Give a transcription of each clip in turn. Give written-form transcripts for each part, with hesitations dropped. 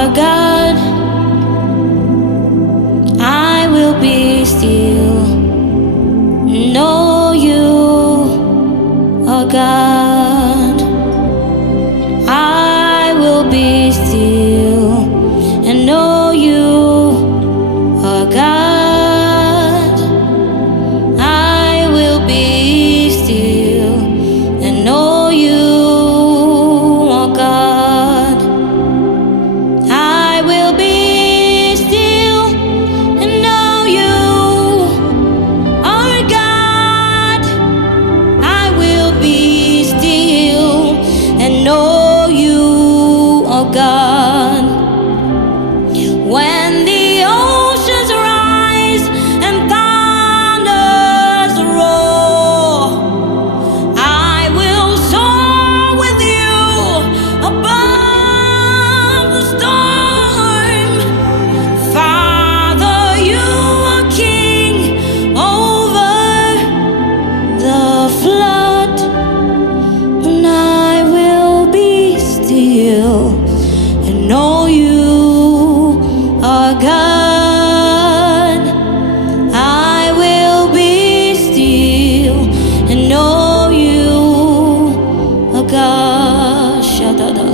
are God. I will be still. Know you are God. I will be still and know you are God. I will be still and know you are God. I will be still and know you are God. I will be still and know you are God. When the oceans rise and thunders roar, I will soar with you above the storm. Father, you are king over the flood, and I will be still and know you are God. I will be still and know you are God. Shadada.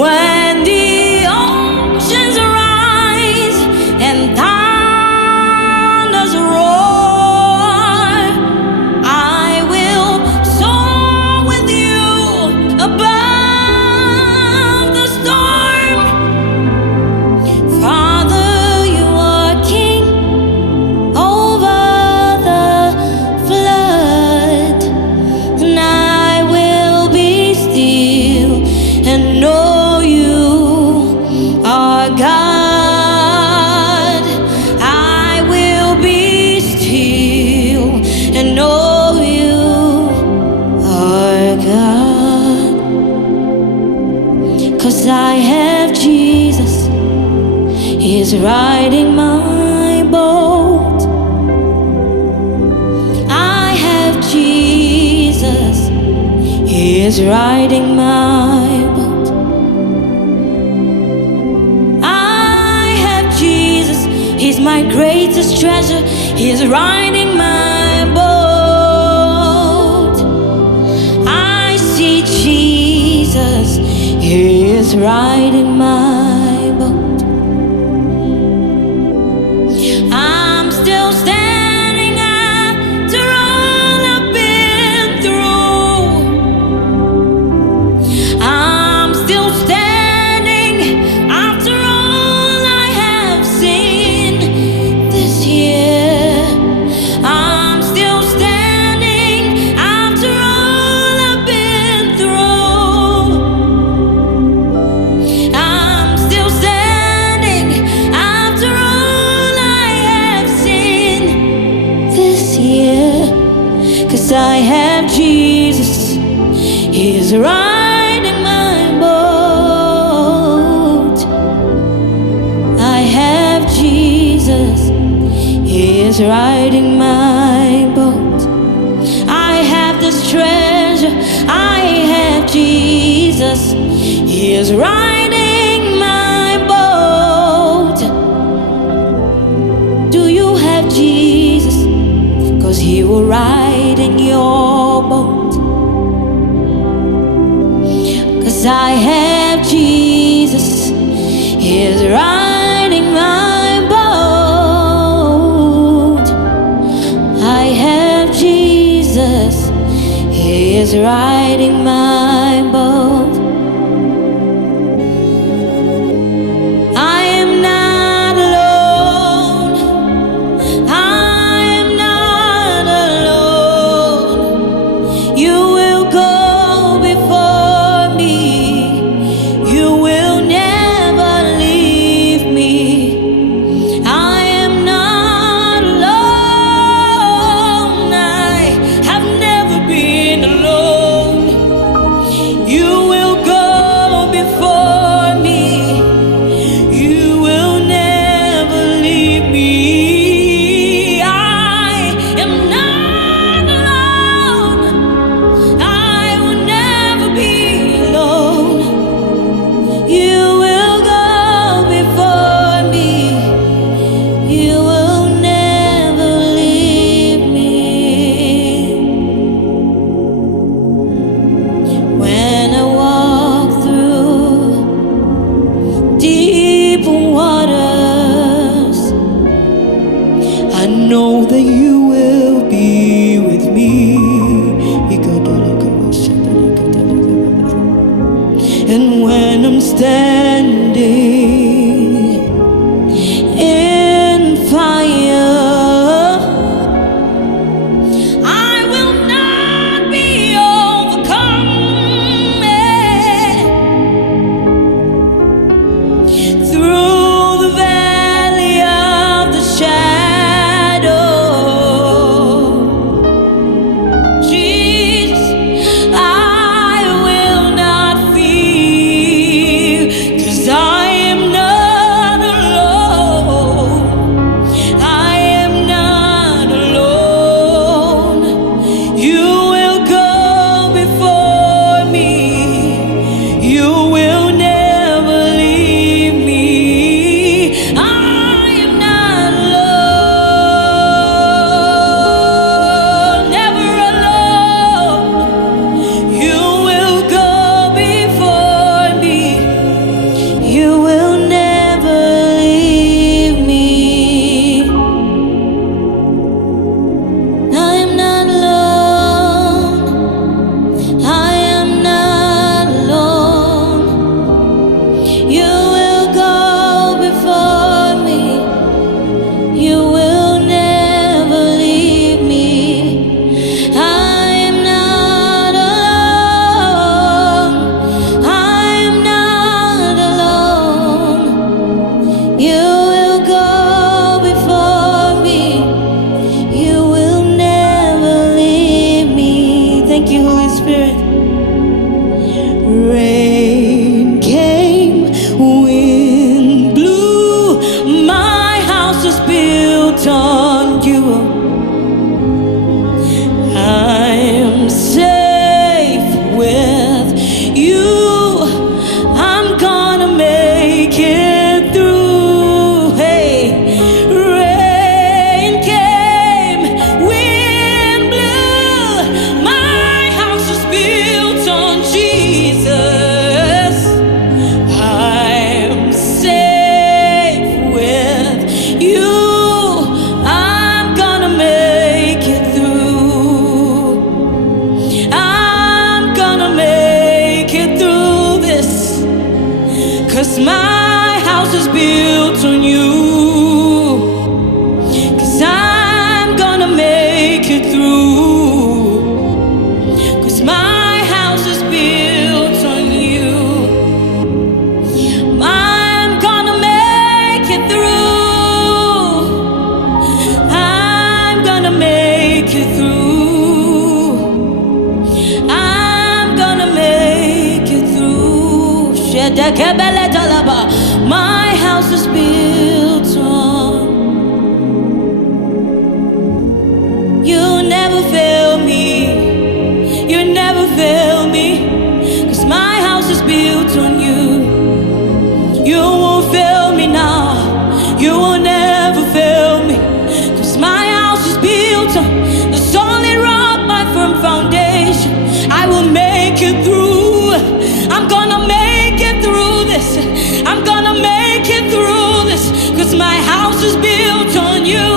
When the oceans rise and thunders roar, I will soar with you above the storm. Father, you are king over the flood, and I will be still and know you are God. I will be still and know you are God. 'Cause I have Jesus, He's riding my boat. I have Jesus, He is riding my boat. I have Jesus, He's my greatest treasure. He's riding my boat. I see Jesus, He is riding my boat. I'm still standing after all I've been through. I'm still standing after all I have seen this year. I'm still standing after all I've been through. I'm still standing after all I have seen this year. 'Cause I have Jesus, He is riding my boat. I have Jesus, He is riding my boat. I have this treasure, I have Jesus, He is riding my boat. Do you have Jesus? 'Cause He will ride in your boat. 'Cause I have Jesus, He is riding my boat. I have Jesus, He is riding my boat. I am not alone. I am not alone. You will go before me. You will never leave me. I am not alone. I have never been alone. And when I'm standing in fire, I will not be overcome. Through the valley of the shadow, Jesus, I will not fear, 'cause I am not alone. I am not alone. You will go before me. You will never leave me. I am not alone, never alone. You will go before me. You will never leave me. I am not alone. I am not alone. You will go before me. You will never leave me. I am not alone. I am not alone. You will go before me. You will never leave me. Thank you, Holy Spirit. Rain came, wind blew. My house is built on you. I am safe with you. I'm gonna make it through. Hey, rain came, wind blew. My house is built on Jesus. I'm safe with you. I'm gonna make it through. I'm gonna make it through this, 'cause my house is built on you. 'Cause I'm gonna make it through. 'Cause my house is built on you. I'm gonna make it through. I'm gonna make it through. I'm gonna make it through. Shedekebeletalaba. My house is built on. You never fail me. You never fail me. 'Cause my house is built on you. You won't fail me now. You will never fail me. 'Cause my house is built on the solid rock, my firm foundation. I will make it through. I'm gonna make it through this. I'm gonna make it through this. 'Cause my house is built on you.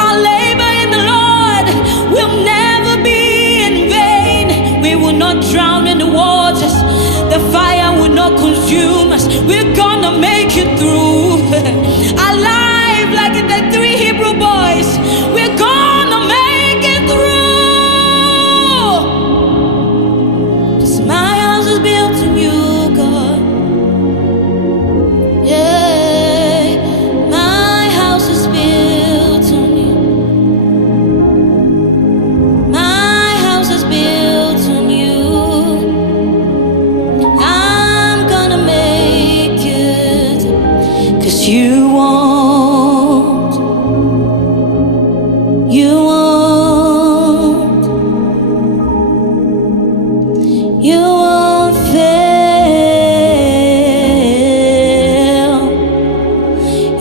Our labor in the Lord will never be in vain. We will not drown in the waters. The fire will not consume us. We're gonna make it through. Alive like the 3 Hebrew boys. We're gonna make it through. 'Cause my house is built on you, God. Yeah, my house is built on you. My house is built on you. I'm gonna make it. 'Cause you won't. You won't. You won't fail.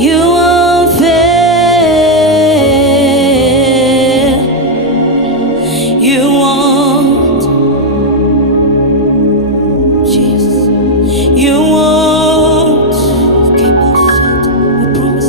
You won't fail. You won't. Jesus. You won't. We promise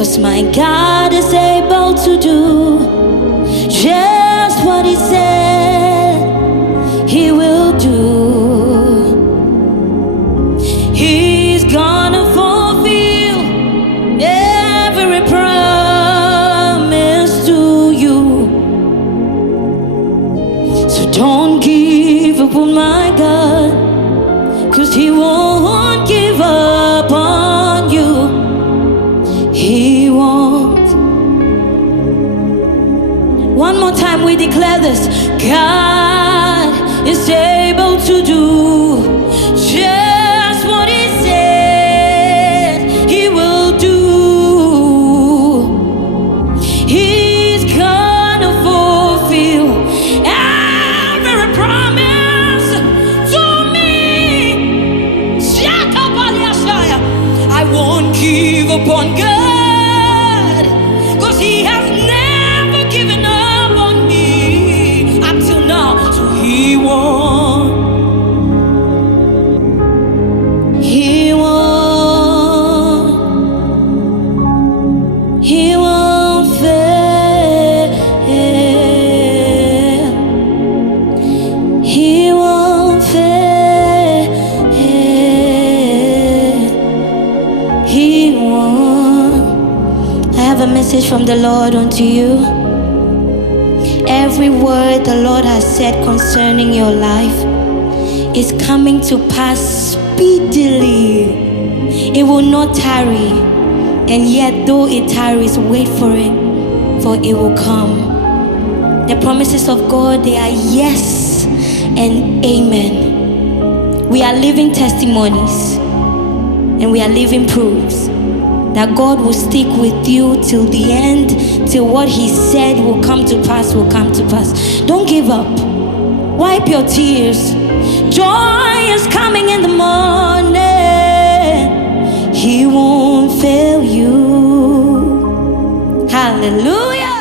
'cause my God is able to do just what he said he will do. He's gonna fulfill every promise to you. So don't give up on my God, 'cause he won't give up on you. He won't. One more time we declare this. God is able to do just what he said he will do. He's gonna fulfill every promise to me. I won't give up on God, 'cause he has never given up on me until now. So he won't. He won't. He won't fail. He won't fail. He won't. I have a message from the Lord unto you. Every word the Lord has said concerning your life is coming to pass speedily. It will not tarry. And yet though it tarries, wait for it, for it will come. The promises of God, they are yes and amen. We are living testimonies, and we are living proofs that God will stick with you till the end, till what he said will come to pass, will come to pass. Don't give up. Wipe your tears. Joy is coming in the morning. He won't fail you. Hallelujah.